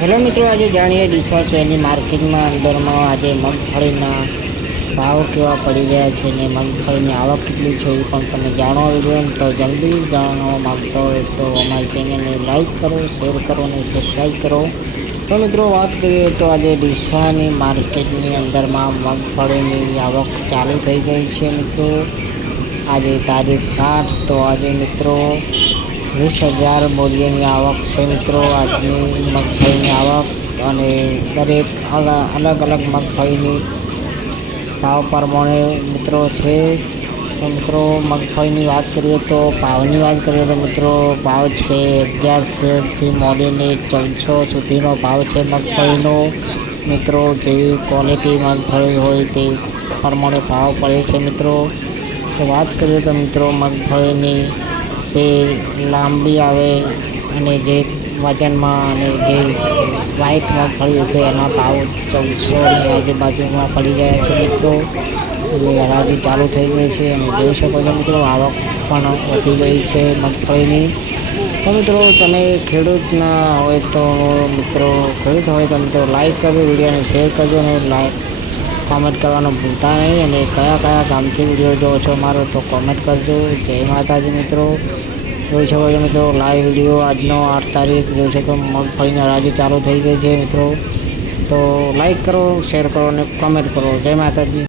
Hello મિત્રો, આજે જાણીએ ડીસા શહેરની માર્કેટમાં અંદરમાં આજે મગફળીના ભાવ કેવા પડી ગયા છે ને મગફળીની આવક કેટલી છે એ પણ તમે જાણવા વીડિયો તો જલ્દી જાણવા માગતા હોય તો અમારી ચેનલને લાઈક કરો, શેર કરો અને સબસ્ક્રાઈબ કરો. તો મિત્રો, વાત કરીએ તો આજે ડીસાની માર્કેટની અંદરમાં મગફળીની આવક ચાલુ થઈ ગઈ છે મિત્રો. આજે તારીખ આઠ, તો આજે મિત્રો વીસ હજાર બોરીની આવક છે મિત્રો. આજની મગફળીની આવક અને દરેક અલગ અલગ મગફળીની ભાવ પ્રમાણે મિત્રો છે. તો મિત્રો, મગફળીની વાત કરીએ તો ભાવની વાત કરીએ તો મિત્રો, ભાવ છે અગિયારસોથી મોડીને ચૌદસો સુધીનો ભાવ છે મગફળીનો. મિત્રો, જેવી ક્વોલિટી મગફળી હોય તે પ્રમાણે ભાવ પડે છે મિત્રો. વાત કરીએ તો મિત્રો, મગફળીની જે લાંબી આવે અને જે વજનમાં અને જે વ્હાઈટ મગફળી હશે એના ભાવ ચૌદસોની આજુબાજુમાં પડી ગયા છે મિત્રો. એટલે હરાજી ચાલુ થઈ ગઈ છે અને જોઈ શકો છો મિત્રો, આવક પણ વધી ગઈ છે મગફળીની. તો મિત્રો, તમે ખેડૂત ના હોય તો મિત્રો, ખેડૂત હોય તો મિત્રો લાઈક કરજો, વિડીયોને શેર કરજો અને લાઈક કોમેન્ટ કરવાનું ભૂલતા નહીં અને કયા કયા ગામથી વીડિયો જોવો છો મારો તો કોમેન્ટ કરજો. જય માતાજી મિત્રો. જોઈ શકો છો મિત્રો લાઈવ વીડિયો આજનો આઠ તારીખ જોઈ શકો મગફળીની હરાજી ચાલુ થઈ ગઈ છે મિત્રો. તો લાઈક કરો શેર કરો અને કોમેન્ટ કરો. જય માતાજી.